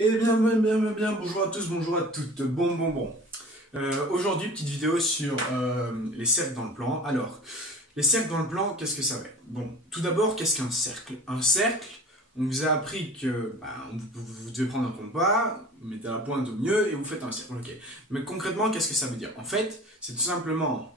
Eh bien, bonjour à tous, bonjour à toutes, bon. Aujourd'hui, petite vidéo sur les cercles dans le plan. Alors, les cercles dans le plan, qu'est-ce que ça va être? Bon, tout d'abord, qu'est-ce qu'un cercle? Un cercle, on vous a appris que vous devez prendre un compas, vous mettez la pointe au milieu et vous faites un cercle. Ok. Mais concrètement, qu'est-ce que ça veut dire? En fait, c'est tout simplement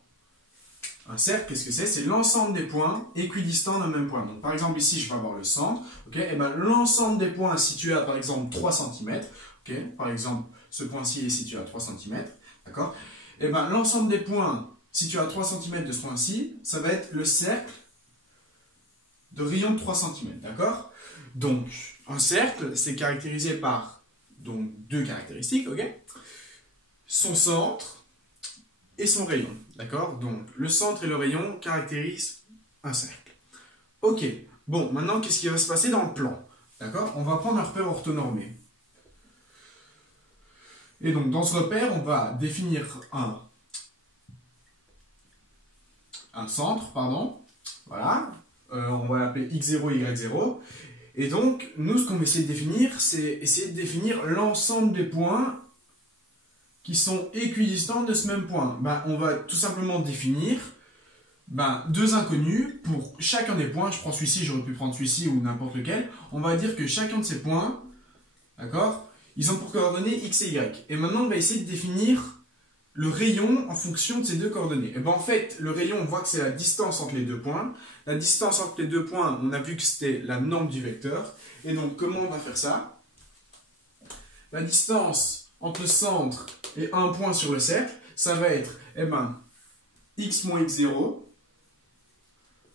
un cercle. Qu'est-ce que c'est? C'est l'ensemble des points équidistants d'un même point. Donc, par exemple, ici, je vais avoir le centre. Okay, et ben, l'ensemble des points situés à, par exemple, 3 cm. Okay, par exemple, ce point-ci est situé à 3 cm. D'accord? Et ben, l'ensemble des points situés à 3 cm de ce point-ci, ça va être le cercle de rayon de 3 cm. D'accord? Donc, un cercle, c'est caractérisé par donc, deux caractéristiques. Okay, son centre et son rayon. D'accord? Donc, le centre et le rayon caractérisent un cercle. Ok. Bon, maintenant, qu'est-ce qui va se passer dans le plan? D'accord? On va prendre un repère orthonormé. Et donc, dans ce repère, on va définir un centre, pardon. Voilà. On va l'appeler x0, y0. Et donc, nous, ce qu'on va essayer de définir, c'est essayer de définir l'ensemble des points qui sont équidistants de ce même point. Ben, on va tout simplement définir deux inconnus pour chacun des points. Je prends celui-ci, j'aurais pu prendre celui-ci ou n'importe lequel. On va dire que chacun de ces points, d'accord, ils ont pour coordonnées x et y. Et maintenant, on va essayer de définir le rayon en fonction de ces deux coordonnées. Et ben, en fait, le rayon, on voit que c'est la distance entre les deux points. La distance entre les deux points, on a vu que c'était la norme du vecteur. Et donc, comment on va faire ça? La distance entre le centre et un point sur le cercle, ça va être x moins x0,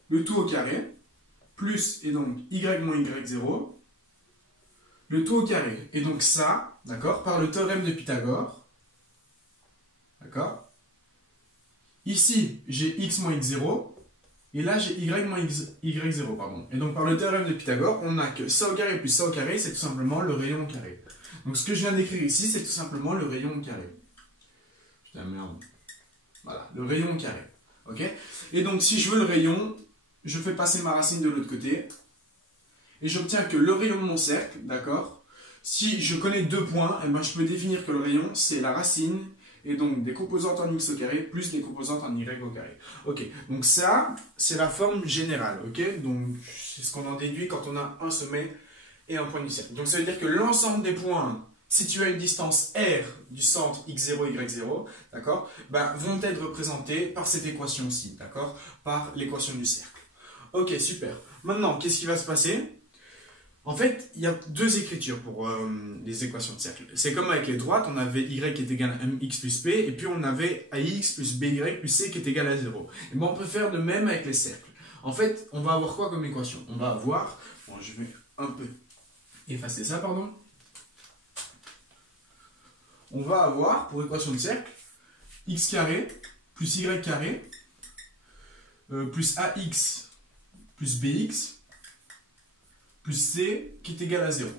le tout au carré, plus, et donc y moins y0, le tout au carré. Et donc ça, d'accord, par le théorème de Pythagore, d'accord, ici j'ai x moins x0, et là j'ai y moins y0, pardon. Et donc par le théorème de Pythagore, on a que ça au carré plus ça au carré, c'est tout simplement le rayon au carré. Donc ce que je viens d'écrire ici, c'est tout simplement le rayon au carré. Putain, merde. Voilà, le rayon au carré. Ok? Et donc si je veux le rayon, je fais passer ma racine de l'autre côté. Et j'obtiens que le rayon de mon cercle, d'accord? Si je connais deux points, eh ben, je peux définir que le rayon, c'est la racine, et donc des composantes en x au carré, plus des composantes en y au carré. Ok, donc ça, c'est la forme générale, ok? Donc, c'est ce qu'on en déduit quand on a un sommet et un point du cercle. Donc, ça veut dire que l'ensemble des points situés à une distance r du centre x0, y0, d'accord, vont être représentés par cette équation-ci, d'accord? Par l'équation du cercle. Ok, super. Maintenant, qu'est-ce qui va se passer? En fait, il y a deux écritures pour les équations de cercle. C'est comme avec les droites, on avait y qui est égal à mx plus p, et puis on avait ax plus by plus c qui est égal à 0. Et ben, on peut faire de même avec les cercles. En fait, on va avoir quoi comme équation? On va avoir, bon, je vais un peu effacer ça, pardon. On va avoir, pour équation de cercle, x carré plus y carré plus ax plus bx plus c qui est égal à 0.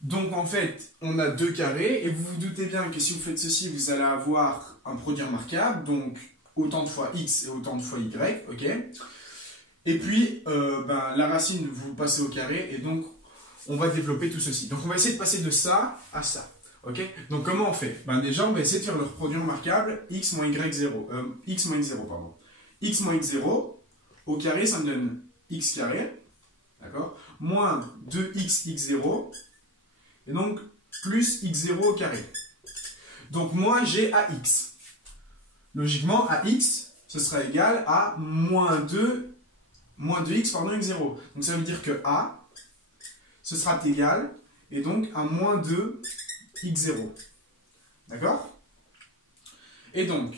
Donc en fait, on a deux carrés, et vous vous doutez bien que si vous faites ceci, vous allez avoir un produit remarquable, donc autant de fois x et autant de fois y, ok? Et puis, la racine, vous passez au carré, et donc on va développer tout ceci. Donc on va essayer de passer de ça à ça. Ok? Donc comment on fait? Déjà, on va essayer de faire le produit remarquable x moins y0. X moins x0, pardon. X moins x0 au carré, ça me donne x carré, d'accord? Moins 2x0, et donc plus x0 au carré. Donc moi, j'ai ax. Logiquement, ax, ce sera égal à moins 2x, pardon, x0. Donc ça veut dire que a, ce sera égal, et donc à moins 2 x0. D'accord? Et donc,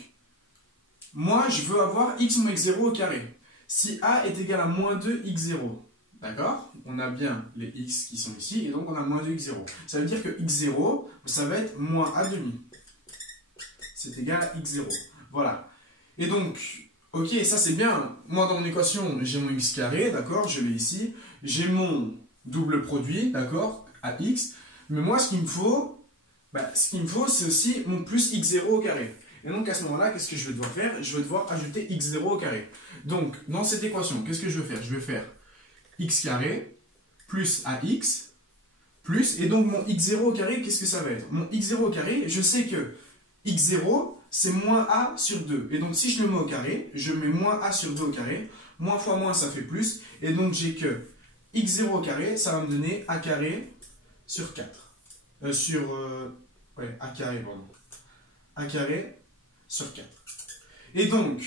moi, je veux avoir x moins x0 au carré. Si a est égal à moins 2 x0, d'accord? On a bien les x qui sont ici, et donc on a moins 2 x0. Ça veut dire que x0, ça va être moins a demi. C'est égal à x0. Voilà. Et donc, ok, ça c'est bien. Moi, dans mon équation, j'ai mon x carré, d'accord? Je l'ai ici. J'ai mon double produit, d'accord? Ax. Mais moi, ce qu'il me faut, c'est aussi mon plus x0 au carré. Et donc à ce moment-là, qu'est-ce que je vais devoir faire? Je vais devoir ajouter x0 au carré. Donc dans cette équation, qu'est-ce que je vais faire? Je vais faire x carré plus ax plus, et donc mon x0 au carré, qu'est-ce que ça va être? Mon x0 au carré, je sais que x0, c'est moins a sur 2. Et donc si je le mets au carré, je mets moins a sur 2 au carré, moins fois moins, ça fait plus, et donc j'ai que x0 au carré, ça va me donner a carré sur 4. Ouais, a carré, pardon. A carré sur 4. Et donc,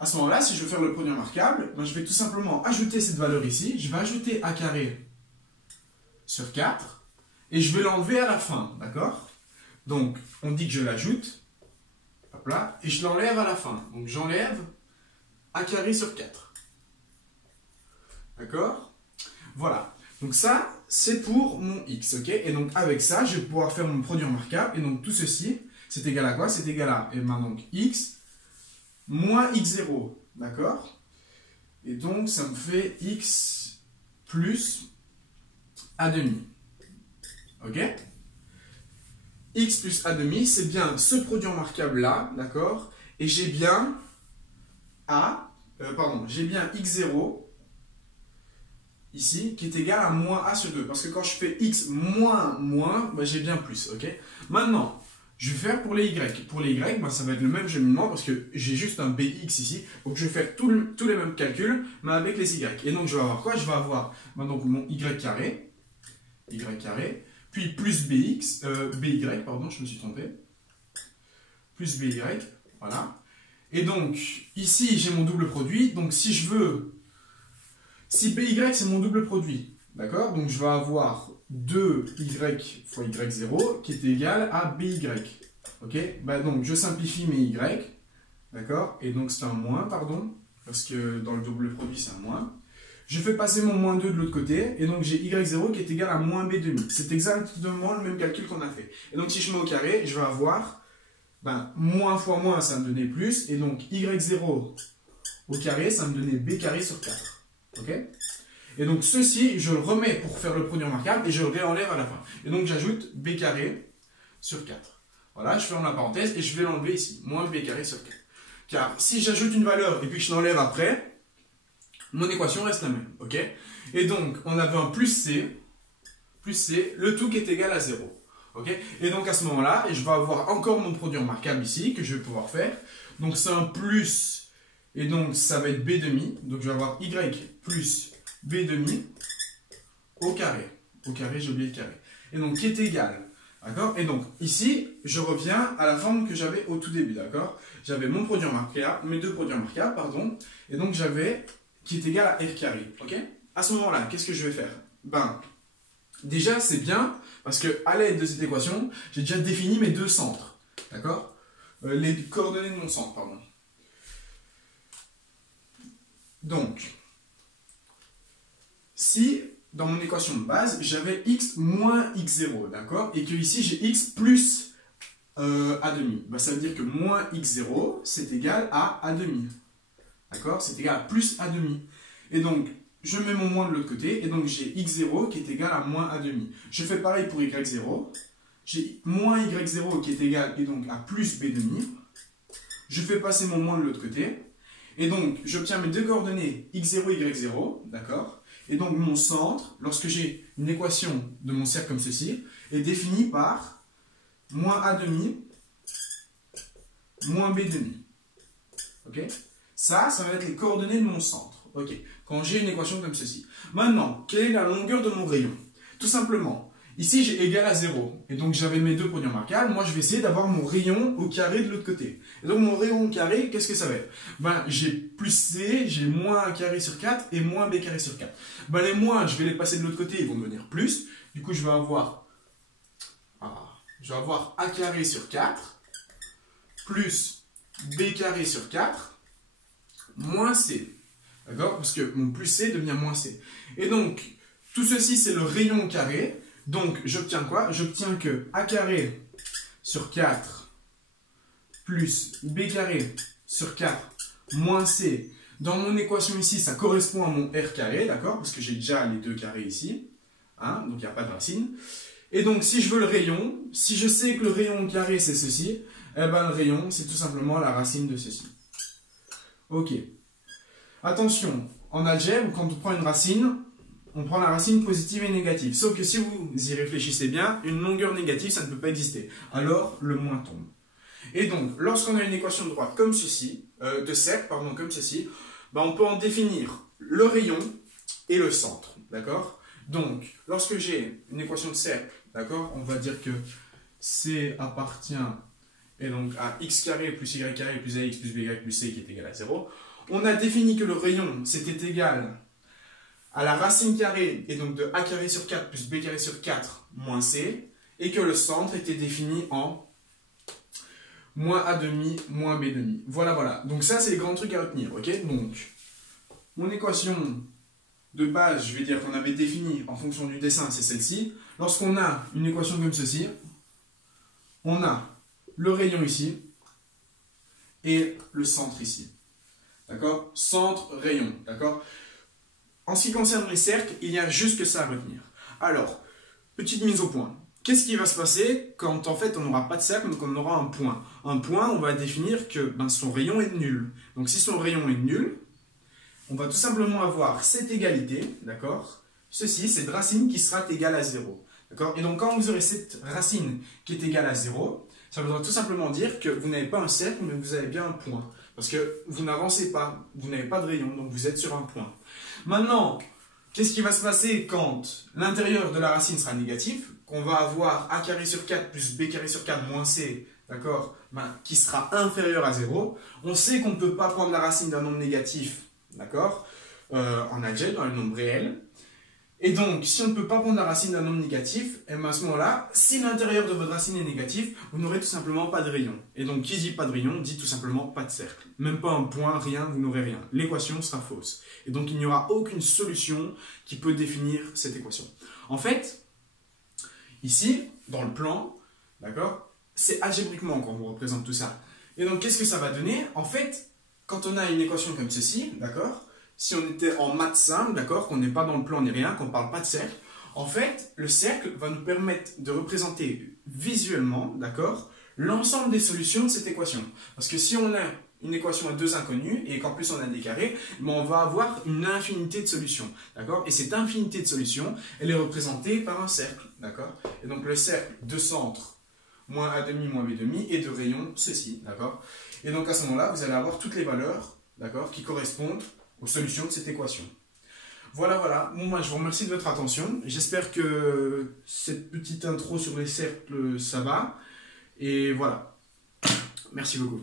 à ce moment-là, si je veux faire le produit remarquable, ben je vais tout simplement ajouter cette valeur ici. Je vais ajouter a carré sur 4 et je vais l'enlever à la fin, d'accord? Donc, on dit que je l'ajoute, hop là, et je l'enlève à la fin. Donc, j'enlève a carré sur 4. D'accord? Voilà. Donc ça, c'est pour mon x, ok? Et donc, avec ça, je vais pouvoir faire mon produit remarquable. Et donc, tout ceci, c'est égal à quoi? C'est égal à, et ben donc, x moins x0, d'accord? Et donc, ça me fait x plus a demi. Ok? X plus a demi, c'est bien ce produit remarquable là, d'accord? Et j'ai bien j'ai bien x0 ici qui est égal à moins a sur 2. Parce que quand je fais x moins moins, ben j'ai bien plus, ok? Maintenant, je vais faire pour les y. Pour les y, ben ça va être le même cheminement parce que j'ai juste un bx ici. Donc je vais faire tous les mêmes calculs, mais avec les y. Et donc je vais avoir quoi? Je vais avoir donc mon y carré, puis plus by, pardon, je me suis trompé, plus by, voilà. Et donc, ici, j'ai mon double produit, donc si by c'est mon double produit, d'accord? Donc je vais avoir 2y fois y0 qui est égal à by, ok? Bah, donc je simplifie mes y, d'accord? Et donc c'est un moins, pardon, parce que dans le double produit c'est un moins. Je fais passer mon moins 2 de l'autre côté, et donc j'ai y0 qui est égal à moins b demi. C'est exactement le même calcul qu'on a fait. Et donc si je mets au carré, je vais avoir, moins fois moins, ça va me donner plus, et donc y0 au carré, ça va me donner b carré sur 4. Ok? Et donc ceci, je le remets pour faire le produit remarquable, et je le réenlève à la fin. Et donc j'ajoute b carré sur 4. Voilà, je ferme la parenthèse, et je vais l'enlever ici, moins b carré sur 4. Car si j'ajoute une valeur, et puis que je l'enlève après, mon équation reste la même, ok? Et donc, on avait un plus c, le tout qui est égal à 0, ok? Et donc, à ce moment-là, je vais avoir encore mon produit remarquable ici, que je vais pouvoir faire. Donc, c'est un plus, et donc, ça va être b demi. Donc, je vais avoir y plus b demi au carré. Au carré, j'ai oublié le carré. Et donc, qui est égal, d'accord? Et donc, ici, je reviens à la forme que j'avais au tout début, d'accord? J'avais mon produit remarquable, mes deux produits remarquables, pardon. Et donc, j'avais qui est égal à r carré, ok? À ce moment-là, qu'est-ce que je vais faire? Déjà, c'est bien, parce que à l'aide de cette équation, j'ai déjà défini mes deux centres, d'accord? Les coordonnées de mon centre, pardon. Donc, si, dans mon équation de base, j'avais x moins x0, d'accord? Et que ici, j'ai x plus a demi, ça veut dire que moins x0, c'est égal à demi. D'accord? C'est égal à plus a demi. Et donc, je mets mon moins de l'autre côté, et donc j'ai x0 qui est égal à moins a demi. Je fais pareil pour y0. J'ai moins y0 qui est égal et donc à plus b demi. Je fais passer mon moins de l'autre côté. Et donc, j'obtiens mes deux coordonnées x0, y0, d'accord? Et donc, mon centre, lorsque j'ai une équation de mon cercle comme ceci, est défini par moins a demi, moins b demi. Ok? Ça va être les coordonnées de mon centre. Ok, quand j'ai une équation comme ceci. Maintenant, quelle est la longueur de mon rayon? Tout simplement, ici j'ai égal à 0. Et donc j'avais mes deux produits remarquables. Moi je vais essayer d'avoir mon rayon au carré de l'autre côté. Et donc mon rayon au carré, qu'est-ce que ça va être? J'ai plus c, j'ai moins a carré sur 4 et moins b carré sur 4. Les moins, je vais les passer de l'autre côté, ils vont devenir plus. Du coup je vais avoir a carré sur 4 plus b carré sur 4 moins c, d'accord? Parce que mon plus c devient moins c. Et donc, tout ceci, c'est le rayon carré. Donc, j'obtiens quoi? J'obtiens que a carré sur 4 plus b carré sur 4 moins c. Dans mon équation ici, ça correspond à mon r carré, d'accord? Parce que j'ai déjà les deux carrés ici. Hein? Donc, il n'y a pas de racine. Et donc, si je veux le rayon, si je sais que le rayon carré, c'est ceci, le rayon, c'est tout simplement la racine de ceci. Ok. Attention, en algèbre, quand on prend une racine, on prend la racine positive et négative. Sauf que si vous y réfléchissez bien, une longueur négative, ça ne peut pas exister. Alors, le moins tombe. Et donc, lorsqu'on a une équation de droite comme ceci, de cercle, pardon, comme ceci, ben on peut en définir le rayon et le centre, d'accord? Donc, lorsque j'ai une équation de cercle, d'accord, on va dire que C appartient et donc à x carré plus y carré plus ax plus by plus c qui est égal à 0. On a défini que le rayon, c'était égal à la racine carrée, et donc de a carré sur 4 plus b carré sur 4 moins c, et que le centre était défini en moins a demi moins b demi. Voilà, voilà. Donc ça, c'est les grands trucs à retenir, ok? Donc, mon équation de base, je vais dire qu'on avait défini en fonction du dessin, c'est celle-ci. Lorsqu'on a une équation comme ceci, on a le rayon ici et le centre ici. D'accord? Centre, rayon. D'accord? En ce qui concerne les cercles, il y a juste que ça à retenir. Alors, petite mise au point. Qu'est-ce qui va se passer quand en fait on n'aura pas de cercle mais qu'on aura un point? Un point, on va définir que son rayon est nul. Donc si son rayon est nul, on va tout simplement avoir cette égalité, d'accord? Ceci, cette racine qui sera égale à 0. D'accord? Et donc quand vous aurez cette racine qui est égale à 0, ça voudra tout simplement dire que vous n'avez pas un cercle, mais vous avez bien un point. Parce que vous n'avancez pas, vous n'avez pas de rayon, donc vous êtes sur un point. Maintenant, qu'est-ce qui va se passer quand l'intérieur de la racine sera négatif? Qu'on va avoir a carré sur 4 plus b carré sur 4 moins c, d'accord, qui sera inférieur à 0. On sait qu'on ne peut pas prendre la racine d'un nombre négatif, d'accord, en algèbre, dans le nombre réel. Et donc, si on ne peut pas prendre la racine d'un nombre négatif, et à ce moment-là, si l'intérieur de votre racine est négatif, vous n'aurez tout simplement pas de rayon. Et donc, qui dit pas de rayon, dit tout simplement pas de cercle. Même pas un point, rien, vous n'aurez rien. L'équation sera fausse. Et donc, il n'y aura aucune solution qui peut définir cette équation. En fait, ici, dans le plan, d'accord, c'est algébriquement qu'on vous représente tout ça. Et donc, qu'est-ce que ça va donner? En fait, quand on a une équation comme ceci, d'accord, si on était en maths simple, d'accord, qu'on n'est pas dans le plan ni rien, qu'on ne parle pas de cercle, en fait, le cercle va nous permettre de représenter visuellement, d'accord, l'ensemble des solutions de cette équation. Parce que si on a une équation à deux inconnus et qu'en plus on a des carrés, on va avoir une infinité de solutions, d'accord? Et cette infinité de solutions, elle est représentée par un cercle, d'accord? Et donc le cercle de centre, moins a demi, moins b demi, et de rayon, ceci, d'accord? Et donc à ce moment-là, vous allez avoir toutes les valeurs, d'accord, qui correspondent aux solutions de cette équation. Voilà, voilà. Bon, moi, je vous remercie de votre attention. J'espère que cette petite intro sur les cercles, ça va. Et voilà. Merci beaucoup.